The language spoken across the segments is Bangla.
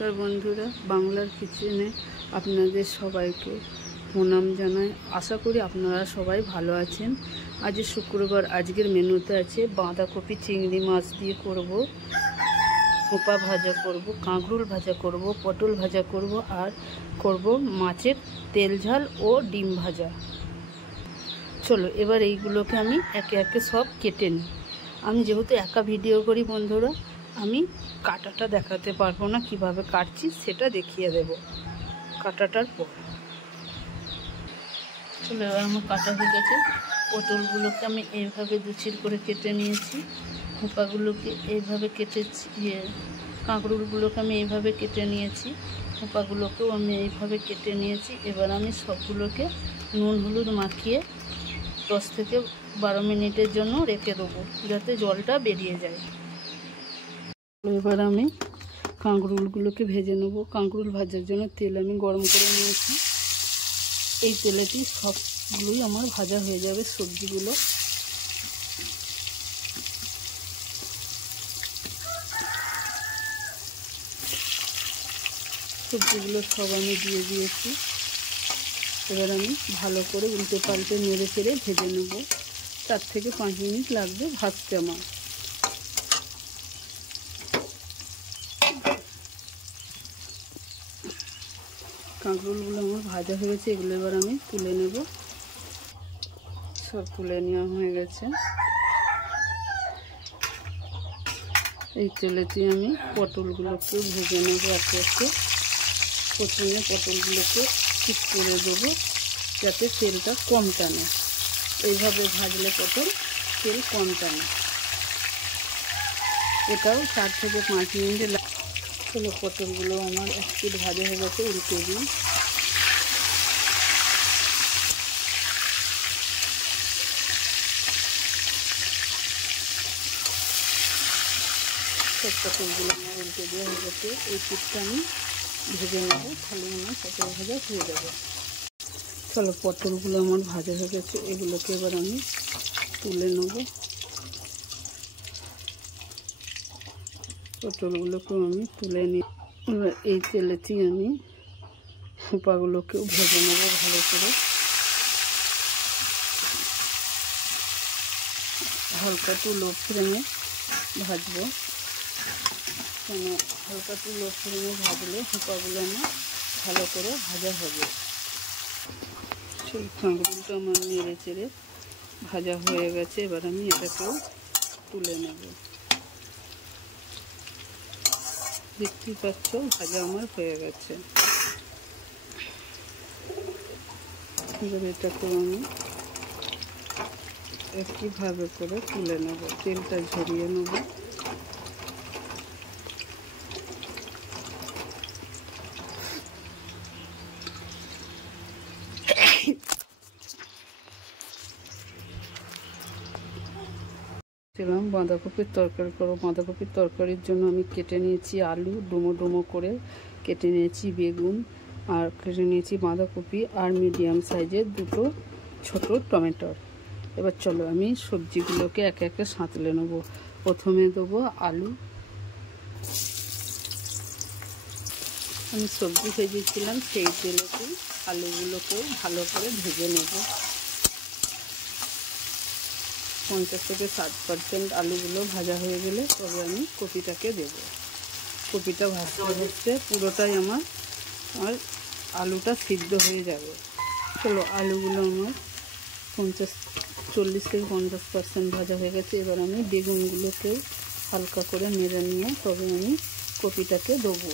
নমস্কার বন্ধুরা, বাংলার কিচেনে আপনাদের সবাইকে প্রণাম জানাই। আশা করি আপনারা সবাই ভালো আছেন। আজ শুক্রবার, আজকের মেনুতে আছে বাঁধাকপি চিংড়ি মাছ দিয়ে করব, খোপা ভাজা করব, কাঁকরোল ভাজা করব, পটল ভাজা করব, আর করব মাছের তেল ঝাল ও ডিম ভাজা। চলো এবার এইগুলোকে আমি একে একে সব কেটে নিই। আমি যেহেতু একা ভিডিও করি বন্ধুরা, আমি কাটাটা দেখাতে পারবো না, কিভাবে কাটছি সেটা দেখিয়ে দেব কাটাটার পর। চলো এবার আমার কাটা হয়ে গেছে। পটলগুলোকে আমি এইভাবে দুচির করে কেটে নিয়েছি, খোপাগুলোকে এইভাবে কেটেছি, কাঁকরোলগুলোকে আমি এইভাবে কেটে নিয়েছি, খোপাগুলোকেও আমি এইভাবে কেটে নিয়েছি। এবার আমি সবগুলোকে নুন হলুদ মাখিয়ে 10 থেকে 12 মিনিটের জন্য রেখে দেবো, যাতে জলটা বেরিয়ে যায়। এবার আমি কাঁকরোলগুলোকে ভেজে নেব। কাঁকরোল ভাজার জন্য তেল আমি গরম করে নিয়েছি। এই তেলেতেই সবগুলোই আমার ভাজা হয়ে যাবে। সবজিগুলো সব আমি দিয়ে দিয়েছি। এবার আমি ভালো করে উল্টে পাল্টে নেড়ে চেড়ে ভেজে নেব। 4 থেকে 5 মিনিট লাগবে ভাজতে আমার। কাঁকরোলগুলো আমার ভাজা হয়ে গেছে, এগুলো এবার আমি তুলে নেব। সব তুলে নেওয়া হয়ে গেছে। এই তেলেতে আমি পটলগুলোকে ভেজে নেব একে একে। প্রথমে পটলগুলোকে ঠিক করে দেবো, যাতে তেলটা কম টানে। এইভাবে ভাজলে পটল তেল কম টানে। এটাও 4 থেকে 5 মিনিট লাগে। চলো পটলগুলো আমার এক পিঠ ভাজা হয়ে গেছে, উল্টে দিই। সব পটলগুলো আমার উল্টে দেওয়া হয়ে গেছে। এই পিঠটা আমি ভেজে নেব, তাহলে আমার পটল ভাজা হয়ে যাবে। চলো পটলগুলো আমার ভাজা হয়ে গেছে, এগুলোকে এবার আমি তুলে নেব। পটলগুলোকেও আমি তুলে নিই। এবার এই তেলেতেই আমি খোপাগুলোকেও ভেজে নেব ভালো করে। হালকা টু লো ফ্লেমে ভাজবো, কেন হালকা টু লো ফ্লেমে ভাজলে খোপাগুলো আমার ভালো করে ভাজা হবে। কাঁকরোলটা আমার নেড়ে চেড়ে ভাজা হয়ে গেছে। এবার আমি এটাকেও তুলে নেব। দেখতেই পাচ্ছ ভাজা আমার হয়ে গেছে। এবার এটাকেও আমি একইভাবে করে তুলে নেব, তেলটা ঝরিয়ে নেব। বাঁধাকপির তরকারি করব। বাঁধাকপির তরকারির জন্য আমি কেটে নিয়েছি আলু, ডুমো ডুমো করে কেটে নিয়েছি বেগুন, আর কেটে নিয়েছি বাঁধাকপি, আর মিডিয়াম সাইজের 2টো ছোট টমেটো। এবার চলো আমি সবজিগুলোকে একে একে সাঁতলে নেব। প্রথমে দেবো আলু। আমি সবজি ভেজেছিলাম সেই তেলেতে আলুগুলোকেও ভালো করে ভেজে নেব। 50 থেকে 60% আলুগুলো ভাজা হয়ে গেলে তবে আমি কপিটাকে দেব। কপিটা ভাজতে ভাজতে পুরোটাই আমার আলুটা সিদ্ধ হয়ে যাবে। চলো আলুগুলো আমার 40 থেকে 50% ভাজা হয়ে গেছে। এবার আমি বেগুনগুলোকেও হালকা করে নেড়ে নিয়ে তবে আমি কপিটাকে দেবো।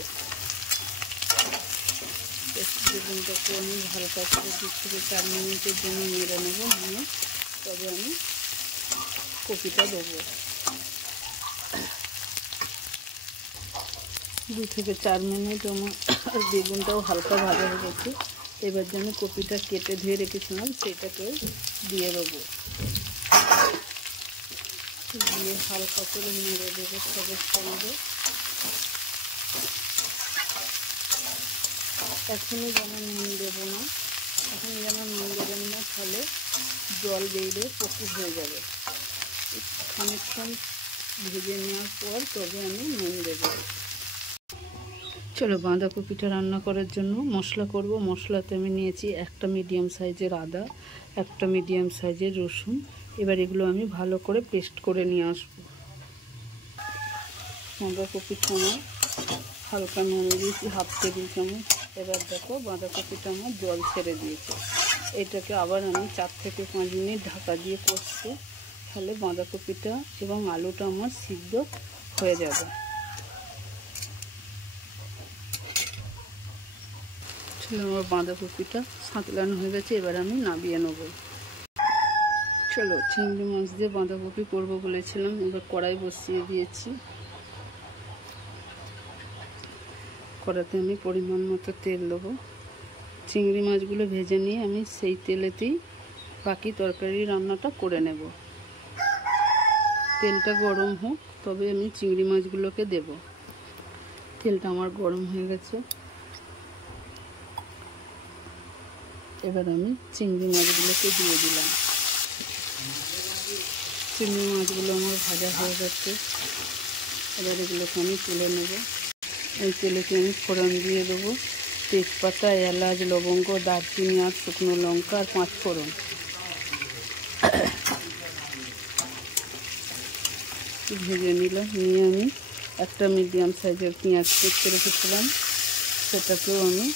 বেগুনটাকে আমি হালকা করে 2 থেকে 4 মিনিটের জন্য নেড়ে নেব, নিয়ে তবে আমি কপিটা দেবো। 2 থেকে 4 মিনিট আমার বেগুনটাও হালকা ভাজা হয়ে গেছে। এবার যে আমি কপিটা কেটে ধুয়ে রেখেছিলাম সেটাকেও দিয়ে দেবো, দিয়ে হালকা করে নেড়ে দেবো সবের সঙ্গে। এখনই যেন নুন দেবো না, এখন যেন নুন দেবেন না, তাহলে জল বেরিয়ে প্রচুর হয়ে যাবে। খানিকক্ষণ ভেজে নেওয়ার পর তবে আমি নুন দেবো। চলো বাঁধাকপিটা রান্না করার জন্য মশলা করব। মশলাতে আমি নিয়েছি একটা মিডিয়াম সাইজের আদা, একটা মিডিয়াম সাইজের রসুন। এবার এগুলো আমি ভালো করে পেস্ট করে নিয়ে আসবো। বাঁধাকপিটা আমার হালকা নুন দিয়েছি, হাফ টেবিল চামচ। এবার দেখো বাঁধাকপিটা আমার জল ছেড়ে দিয়েছে। এটাকে আবার আমি 4 থেকে 5 মিনিট ঢাকা দিয়ে কষবো, তাহলে বাঁধাকপিটা এবং আলুটা আমার সিদ্ধ হয়ে যাবে। আমার বাঁধাকপিটা সাঁতলানো হয়ে গেছে, এবার আমি নামিয়ে নেব। চলো চিংড়ি মাছ দিয়ে বাঁধাকপি করবো বলেছিলাম, এবার কড়াই বসিয়ে দিয়েছি। কড়াতে আমি পরিমাণ মতো তেল দেবো। চিংড়ি মাছগুলো ভেজে নিয়ে আমি সেই তেলেতেই বাকি তরকারি রান্নাটা করে নেব। তেলটা গরম হোক তবে আমি চিংড়ি মাছগুলোকে দেব। তেলটা আমার গরম হয়ে গেছে, এবার আমি চিংড়ি মাছগুলোকে দিয়ে দিলাম। চিংড়ি মাছগুলো আমার ভাজা হয়ে গেছে, এবার এগুলোকে আমি তুলে নেব। এই তেলেতে আমি ফোড়ন দিয়ে দেবো তেজপাতা, এলাচ, লবঙ্গ, দারচিনি আর শুকনো লঙ্কা আর 5 ফোড়ন। ভেজে নিলাম, নিয়ে আমি একটা মিডিয়াম সাইজের পেঁয়াজ কেটে রেখেছিলাম, সেটাকেও আমি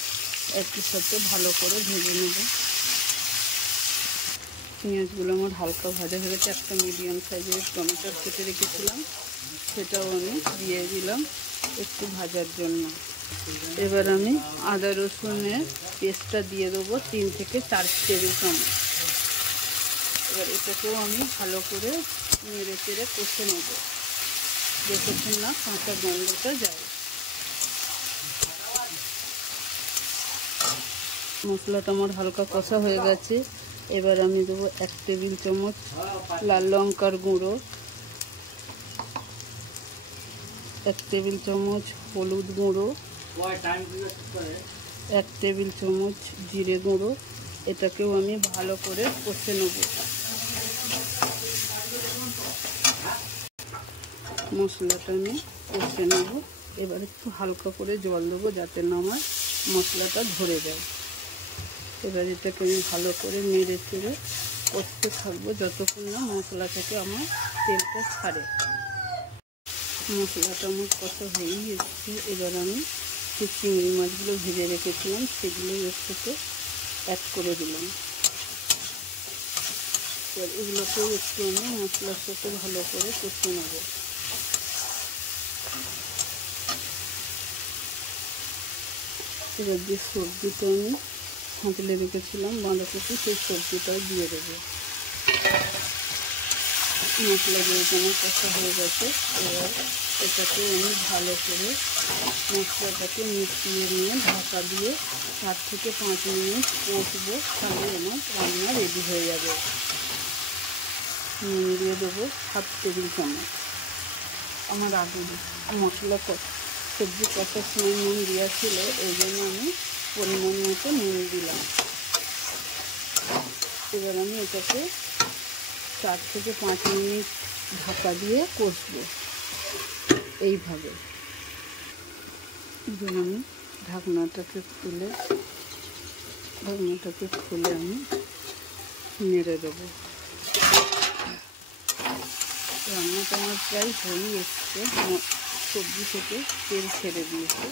একই সাথে ভালো করে ভেজে নেব। পেঁয়াজগুলো আমার হালকা ভাজা হয়ে গেছে। একটা মিডিয়াম সাইজের টমেটো কেটে রেখেছিলাম, সেটাও আমি দিয়ে দিলাম একটু ভাজার জন্য। এবার আমি আদা রসুনের পেস্টটা দিয়ে দেবো 3 থেকে 4 টেবিল চামচ। এবার এটাকেও আমি ভালো করে নেড়ে চেড়ে কষে নেব, যতক্ষণ না কাঁচা গন্ধটা যায়। মশলাটা আমার হালকা কষা হয়ে গেছে, এবার আমি দেবো 1 টেবিল চামচ লাল লঙ্কার গুঁড়ো, 1 টেবিল চামচ হলুদ গুঁড়ো, 1 টেবিল চামচ জিরে গুঁড়ো। এটাকেও আমি ভালো করে কষে নেব। মশলাটা আমি কষে নেব। এবার একটু হালকা করে জল দেবো যাতে না আমার মশলাটা ধরে যায়। এবার এটাকে আমি ভালো করে নেড়ে চেড়ে কষতে থাকবো যতক্ষণ না মশলা থেকে আমার তেলটা ছাড়ে। মশলাটা আমার কষা হয়েই এসেছে, এবার আমি যে চিংড়ি মাছগুলো ভেজে রেখেছিলাম সেগুলো এর সাথে অ্যাড করে দিলাম। এবার এগুলোকেও একটু আমি মশলার সাথে ভালো করে কষে নেব। এবার যে সবজিটা আমি ছাঁচলে রেখেছিলাম বাঁধাকপি, সেই সবজিটাও দিয়ে দেবো। মশলা দিয়ে আমার কষা হয়ে গেছে, এবার এটাকে আমি ভালো করে মশলাটাকে মিশিয়ে নিয়ে ঢাকা দিয়ে 4 থেকে 5 মিনিট কষবো, তাহলে আমার রান্না রেডি হয়ে যাবে। নুন দিয়ে দেবো 7 টেবিল চামচ। আমার আগে মশলা সবজি কষার সময় নুন দেওয়া ছিল, এই জন্য আমি পরিমাণ মতো নুন দিলাম। এবার আমি এটাকে 4 থেকে 5 মিনিট ঢাকা দিয়ে কষবো এইভাবে। এবার আমি ঢাকনাটাকে খুলে আমি নেড়ে দেবো। রান্নাটা আমার প্রায় হয়েই এসছে, সবজি থেকে তেল ছেড়ে দিয়েছে।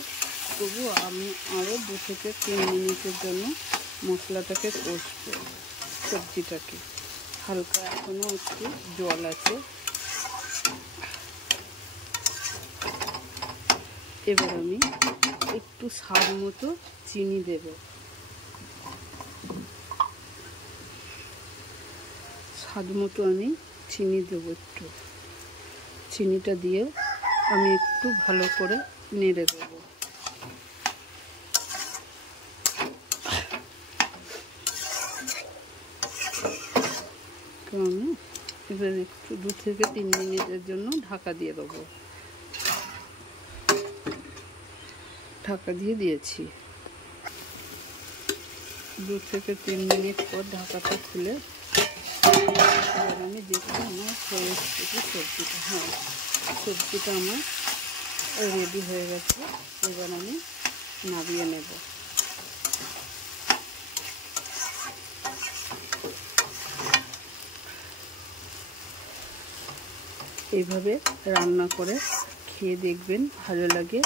তবু আমি আরও 2 থেকে 3 মিনিটের জন্য মশলাটাকে কষবো। সবজিটাকে হালকা এখনও একটু জল আছে। এবার আমি একটু স্বাদ মতো চিনি দেব। স্বাদ মতো আমি চিনি দেবো একটু। চিনিটা দিয়ে আমি একটু ভালো করে নেড়ে দেবো। আমি এবার একটু 2 থেকে 3 মিনিটের জন্য ঢাকা দিয়ে দেবো। ঢাকা দিয়ে দিয়েছি। 2 থেকে 3 মিনিট পর ঢাকাটা খুলে এবার আমি দেখি আমার হয়ে এসেছে সবজিটা। হ্যাঁ, সবজিটা আমার রেডি হয়ে গেছে। এবার আমি নামিয়ে নেব। এইভাবে রান্না করে খেয়ে দেখবেন, ভালো লাগে।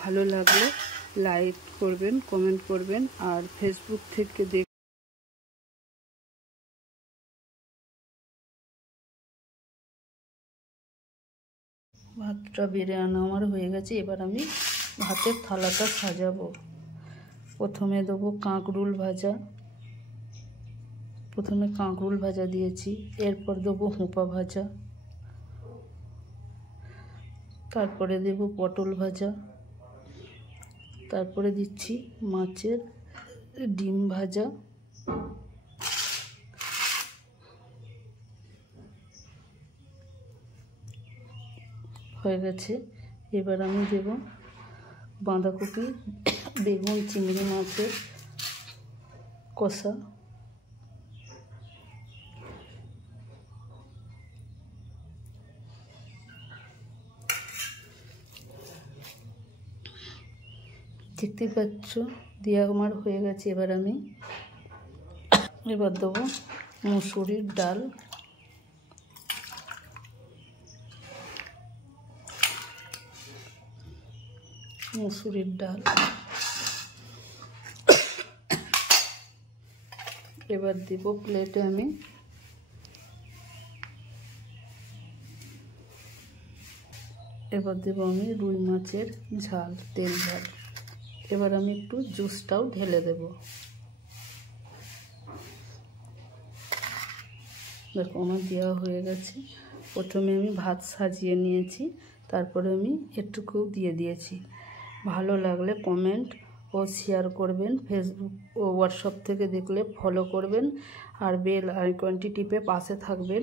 ভালো লাগলে লাইক করবেন, কমেন্ট করবেন। আর ফেসবুক থেকে ভাতটা বেড়ে আনা আমার হয়ে গেছে। এবার আমি ভাতের থালাটা সাজাবো। প্রথমে দেবো কাঁকরোল ভাজা। প্রথমে কাঁকরোল ভাজা দিয়েছি, এরপর দেবো হোঁপা ভাজা, তারপরে দেব পটল ভাজা, তারপরে দিচ্ছি মাছের ডিম ভাজা, হয়ে গেছে। এবার আমি দেব বাঁধাকপি, বেগুন, চিংড়ি মাছের কষা, দেখতে পাচ্ছ দিয়ে আমার হয়ে গেছে। এবার দেবো মুসুরির ডাল, এবার দেব প্লেটে এবার দেবো আমি রুই মাছের ঝাল, তেল ঝাল। এবার আমি একটু জুসটাও ঢেলে দেব। দেখো আমার দেওয়া হয়ে গেছে। প্রথমে আমি ভাত সাজিয়ে নিয়েছি, তারপরে আমি একটুকু দিয়ে দিয়েছি। ভালো লাগলে কমেন্ট ও শেয়ার করবেন। ফেসবুক ও হোয়াটসঅ্যাপ থেকে দেখলে ফলো করবেন, আর বেল আইকনটি টিপে পাশে থাকবেন।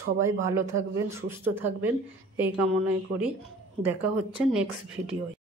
সবাই ভালো থাকবেন, সুস্থ থাকবেন এই কামনাই করি। দেখা হচ্ছে নেক্সট ভিডিওয়।